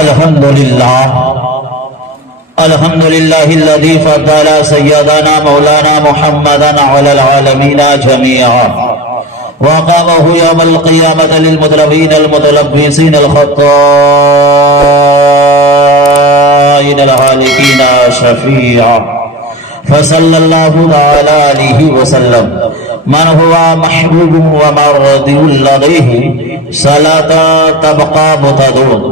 الحمد لله الذي فضل سيدنا مولانا محمدا على العالمين جميعا وقامه يوم القيامة للمتلبين المتلبسين الخطائين الهالكين شفيعا فصلى الله تعالى عليه وسلم من هو محبوب ومرضي لديه صلاة تبقى متدون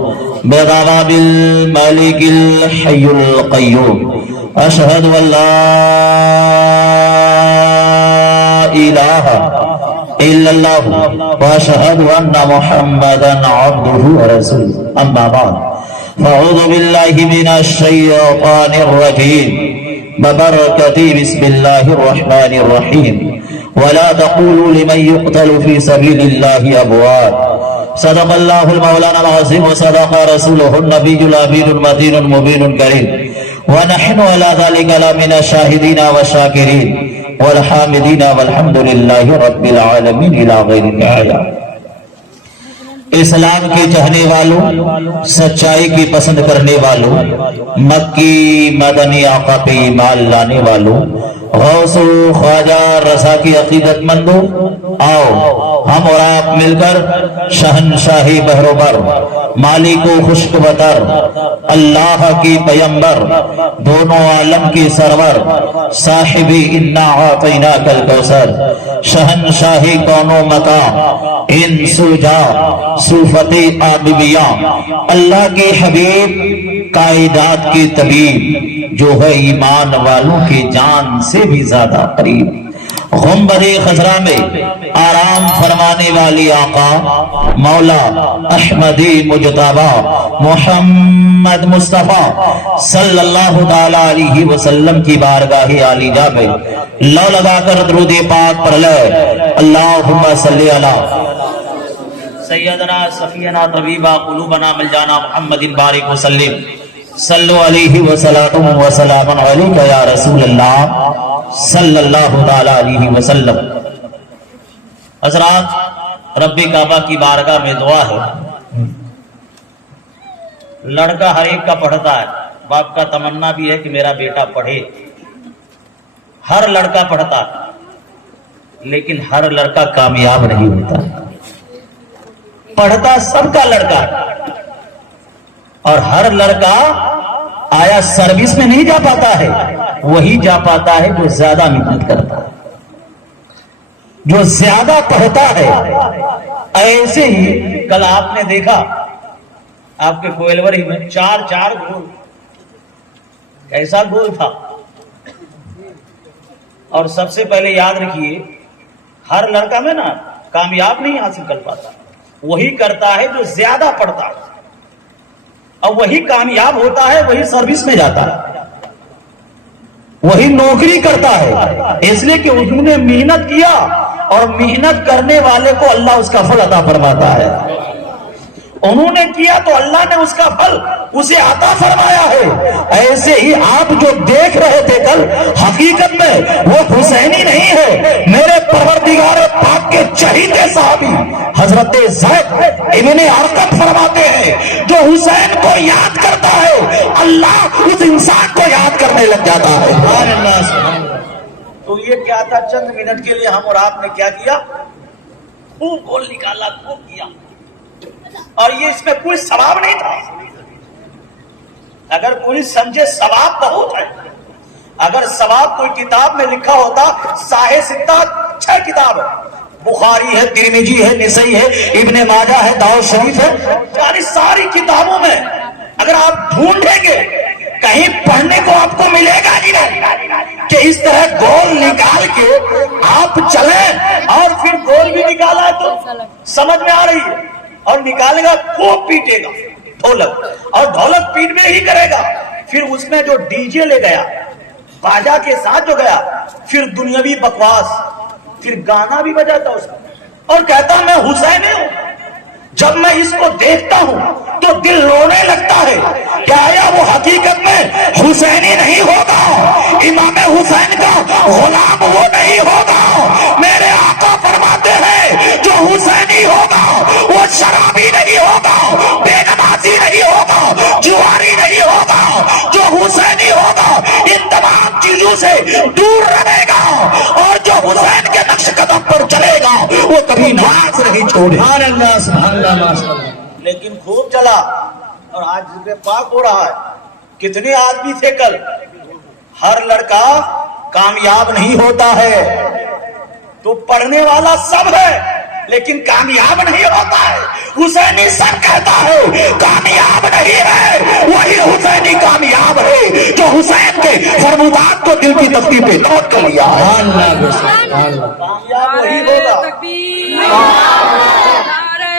بضرب الملك الحي القيوم أشهد أن لا إله إلا الله وأشهد أن محمدا عبده ورسوله أما بعد فأعوذ بالله من الشيطان الرجيم ببركة بسم الله الرحمن الرحيم ولا تقولوا لمن يقتل في سبيل الله أموات صدق الله المولانا العظيم وصدق رسوله النبي الأمين المتين المبين الكريم ونحن على ذلك لمن الشاهدين والشاكرين والحامدين والحمد لله رب العالمين إلى غير نهاية. اسلام کی چاہنے والوں، سچائی کی پسند کرنے والوں، مکی مدنی آقا پہ ایمان لانے والوں، غوث و خواجہ رضا کی عقیدت مندوں، آؤ ہم اور آپ مل کر شہنشاہی بہروبر، مالک و خشک بطر، اللہ کی پیمبر، دونوں عالم کی سرور، صاحبی انا اعطیناک الکوثر، شہنشاہی کون و مقام، انسو جا صوفتی آبیبیاں، اللہ کی حبیب، کائنات کی طبیب، جو ہے ایمان والوں کی جان سے بھی زیادہ قریب، غنبرِ خضرا میں آرام فرمانے والی آقا مولا احمدی مجتبی محمد مصطفیٰ صلی اللہ تعالی علیہ وسلم کی بارگاہ عالی جا میں لو لگا کر درود پاک پڑھ لے. اللہم صلی علی سیدنا صفینا طبیبا قلوبنا ملجانا محمد بارک وسلم صلو علیہ وسلم علیکہ یا رسول اللہ صلی اللہ تعالی علیہ وسلم. حضرات، رب کعبہ کی بارگاہ میں دعا ہے. لڑکا ہر ایک کا پڑھتا ہے، باپ کا تمنا بھی ہے کہ میرا بیٹا پڑھے. ہر لڑکا پڑھتا ہے لیکن ہر لڑکا کامیاب نہیں ہوتا. پڑھتا سب کا لڑکا اور ہر لڑکا آیا سروس میں نہیں جا پاتا ہے، وہی جا پاتا ہے جو زیادہ محنت کرتا ہے، جو زیادہ پڑھتا ہے. ایسے ہی کل آپ نے دیکھا آپ کے کوئلوری میں چار گول، کیسا گول تھا. اور سب سے پہلے یاد رکھیے، ہر لڑکا میں نا کامیاب نہیں حاصل کر پاتا، وہی کرتا ہے جو زیادہ پڑھتا ہے، اور وہی کامیاب ہوتا ہے، وہی سروس میں جاتا ہے، وہی نوکری کرتا ہے. اس لیے کہ انہوں نے محنت کیا اور محنت کرنے والے کو اللہ اس کا پھل عطا فرماتا ہے. انہوں نے کیا تو اللہ نے اس کا پھل اسے عطا فرمایا ہے. ایسے ہی آپ جو دیکھ رہے تھے کل، حقیقت میں وہ حسینی نہیں ہے. میرے پروردگار پاک کے چہیتے صحابی حضرت زید ابن ارقم فرماتے ہیں، جو حسین کو یاد کرتا ہے اللہ اس انسان کو یاد کرنے لگ جاتا ہے. تو یہ کیا تھا، چند منٹ کے لیے ہم اور آپ نے کیا کیا، خوب گول نکالا، خوب کیا. اور یہ اس میں کوئی ثواب نہیں تھا. اگر کوئی سمجھے ثواب بہت ہے، اگر ثواب کوئی کتاب میں لکھا ہوتا، صحیح ستہ 6 کتاب ہے، بخاری ہے، ترمذی ہے، نسائی ہے، ابن ماجہ ہے، داؤد شریف ہے، یعنی ساری کتابوں میں اگر آپ ڈھونڈیں گے کہیں پڑھنے کو آپ کو ملے گا ہی نہیں کہ اس طرح گول نکال کے آپ چلیں. اور پھر گول بھی نکالا تو سمجھ میں آ رہی ہے، اور نکالے گا خوب پیٹے گا ڈھولک، اور ڈھولک پیٹ میں ہی کرے گا. پھر اس میں جو ڈی جے لے گیا، باجا کے ساتھ جو گیا، پھر دنیاوی بکواس، پھر گانا بھی بجاتا اس کا اور کہتا میں حسینی ہوں. جب میں اس کو دیکھتا ہوں تو دل رونے لگتا ہے کہ آیا وہ حقیقت میں حسینی نہیں ہوگا، امام حسین کا غلام وہ نہیں ہوگا. میرے آقا فرماتے ہیں جو حسینی ہوگا وہ شرابی نہیں ہوگا، بے نمازی نہیں ہوگا، گفتگو سے دور رہے گا، اور جو حسین کے نقش قدم پر چلے گا وہ کبھی نماز نہیں چھوڑے۔ سبحان اللہ سبحان اللہ ماشاء اللہ۔ لیکن خوب چلا اور آج ذکر پاک ہو رہا ہے۔ کتنے آدمی تھے کل؟ ہر لڑکا کامیاب نہیں ہوتا ہے، تو پڑھنے والا سب ہے لیکن کامیاب نہیں ہوتا ہے۔ حسینی سب کہتا ہے کامیاب نہیں ہے، وہی حسینی کامیاب ہے جو حسین کے فرمودات کو دل کی تختی پہ نوٹ کر لیا ہے۔ سبحان اللہ بے شک، سبحان اللہ۔ کامیاب وہی ہوگا۔ تکبیر، نعرہ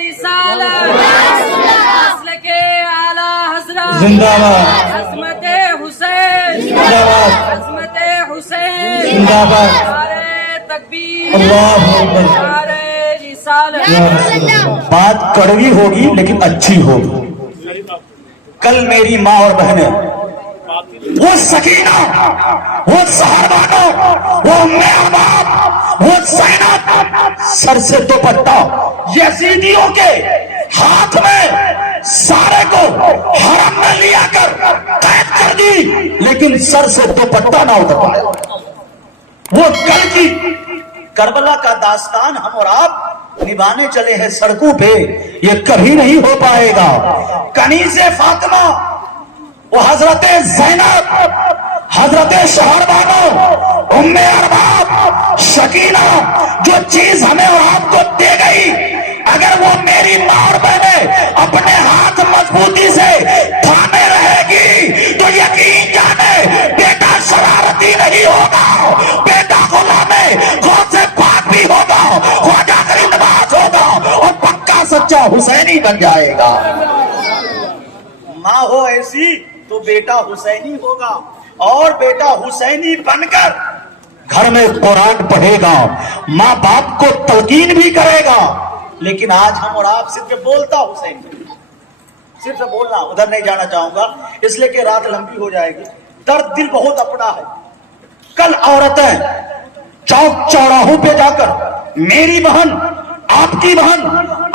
رسالت، نسل کے اعلی حضرت زندہ باد، عظمت حسین، زندہ باد، عظمت حسین، زندہ باد، نعرہ تکبیر، اللہ اکبر۔ نعرہ رسالت۔ یا رسول اللہ۔ بات کڑوی ہوگی لیکن اچھی ہوگی۔ کل میری ماں اور بہنیں، وہ سکینہ، وہ سہربانو، وہ ام ارباب، وہ زینب، سر سے دوپٹہ یزیدیوں کے ہاتھ میں سارے کو حرم میں لیا کر قید کر دی، لیکن سر سے دوپٹہ نہ اتر پایا۔ وہ کل کی کربلا کا داستان ہم اور آپ نبھانے چلے ہیں سڑکوں پہ، یہ کبھی نہیں ہو پائے گا۔ کنیز فاطمہ، وہ حضرت زینب، حضرت شہربانو، ام ارباب، شکینہ، جو چیز ہمیں اور آپ کو دے گئی، اگر وہ میری ماں اور بہنیں اپنے ہاتھ مضبوطی سے تھامے رہے گی تو یقین جانے بیٹا شرارتی نہیں ہوگا، بیٹا غلام غوث پاک بھی ہوگا، خواجہ غریب نواز ہوگا، اور پکا سچا حسینی بن جائے گا۔ ماں ہو ایسی تو بیٹا حسینی ہوگا، اور بیٹا حسینی بن کر گھر میں قرآن پڑھے گا، ماں باپ کو تلقین بھی کرے گا۔ لیکن آج ہم اور آپ صرف بولتا حسین، صرف بولنا، ادھر نہیں جانا چاہوں گا اس لیے کہ رات لمبی ہو جائے گی۔ درد دل بہت اپنا ہے۔ کل عورتیں چوک چوراہوں پہ جا کر میری بہن، آپ کی بہن،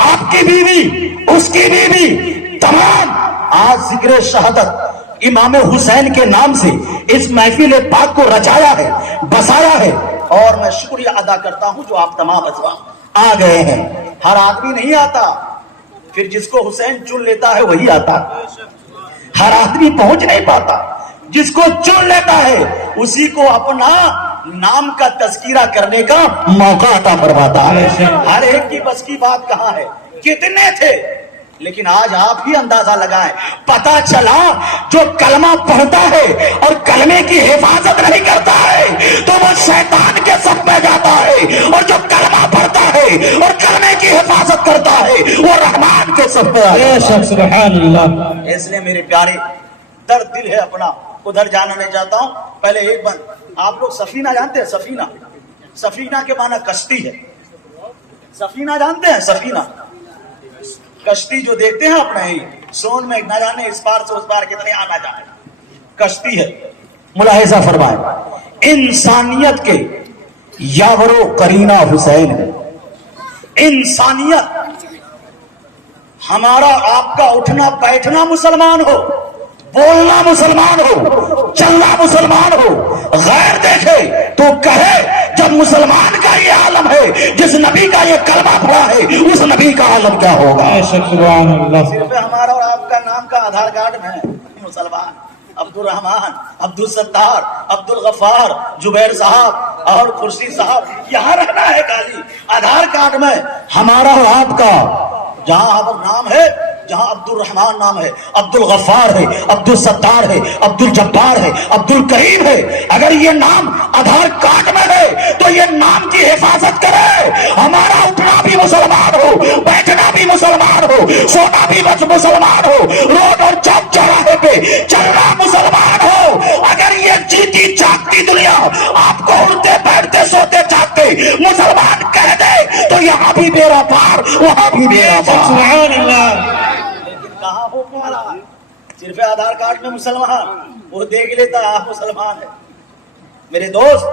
آپ کی بیوی، اس کی بیوی، تمام آج ذکر شہادت امام حسین کے نام سے اس محفل پاک کو رچایا ہے، بسایا ہے، اور میں شکریہ ادا کرتا ہوں جو آپ تمام ازواج آ گئے ہیں۔ ہر آدمی نہیں آتا، پھر جس کو حسین چن لیتا ہے وہی آتا۔ ہر آدمی پہنچ نہیں پاتا، جس کو چن لیتا ہے اسی کو اپنا نام کا تذکرہ کرنے کا موقع عطا فرماتا ہے۔ ہر ایک کی بس کی بات کہاں ہے؟ کتنے تھے؟ لیکن آج آپ ہی اندازہ لگائیں، پتا چلا جو کلمہ پڑھتا ہے اور کلمے کی حفاظت نہیں کرتا ہے تو وہ شیطان کے صف میں جاتا ہے، اور جو کلمہ پڑھتا ہے اور کلمے کی حفاظت کرتا ہے وہ رحمان کے صف میں آتا بے ہے۔ شک سبحان اللہ۔ اس لیے میرے پیارے، درد دل ہے اپنا، ادھر جانا نہیں چاہتا ہوں۔ پہلے ایک بند، آپ لوگ سفینہ جانتے ہیں؟ سفینہ، سفینہ کے معنی کشتی ہے۔ سفینہ جانتے ہیں؟ سفینہ کشتی جو دیکھتے ہیں اپنے ہی سون میں، نہ جانے اس پار سے اس پار کتنے آنا جانے، کشتی ہے۔ ملاحظہ فرمائیں، انسانیت کے یاور و قرینہ حسین ہے۔ انسانیت، ہمارا آپ کا اٹھنا بیٹھنا مسلمان ہو، بولنا مسلمان ہو، چلنا مسلمان ہو، غیر دیکھے تو کہے جب مسلمان کا یہ عالم ہے، جس نبی کا یہ کلمہ پڑھا ہے اس نبی کا عالم کیا ہوگا۔ بے شک سبحان اللہ۔ صرف ہمارا اور آپ کا نام کا آدھار کارڈ میں ہے مسلمان، عبد الرحمان، عبد الستار، عبد الغفار، جبیر صاحب اور خورشید صاحب، یہاں رہنا ہے خالی آدھار کارڈ میں۔ ہمارا اور آپ کا جہاں اب نام ہے، جہاں عبد الرحمان نام ہے، عبد الغفار ہے، عبد الستار ہے، عبد الجبار ہے، عبد الکریم ہے، اگر یہ نام آدھار کارڈ میں ہے تو یہ نام کی حفاظت کرے۔ ہمارا اٹھنا بھی مسلمان ہو، بیٹھنا بھی مسلمان ہو، سونا بھی مسلمان ہو، روڈ اور چوک چوراہے پہ چلنا مسلمان ہو۔ اگر یہ جیتی جاگتی دنیا آپ کو اڑتے بیٹھتے سوتے جاگتے مسلمان کہہ دے تو یہاں بھی میرا پار، وہاں بھی میرا پار۔ سبحان اللہ۔ لیکن کہاں ہو پالا؟ صرف آدھار کارڈ میں مسلمان، وہ دیکھ لیتا ہے آپ مسلمان ہے۔ میرے دوست،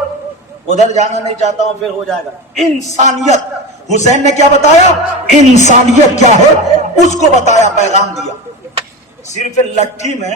ادھر جانا نہیں چاہتا ہوں، پھر ہو جائے گا۔ انسانیت، حسین نے کیا بتایا؟ انسانیت کیا ہے اس کو بتایا، پیغام دیا۔ صرف لٹھی میں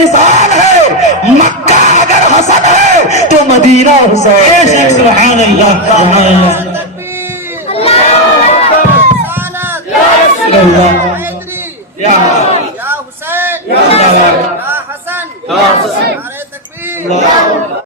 مثال ہے. مکہ اگر حسن ہے تو مدینہ حسین. سبحان اللہ سبحان اللہ اللہ یا حسین اللہ یا حسن نعرہ تکبیر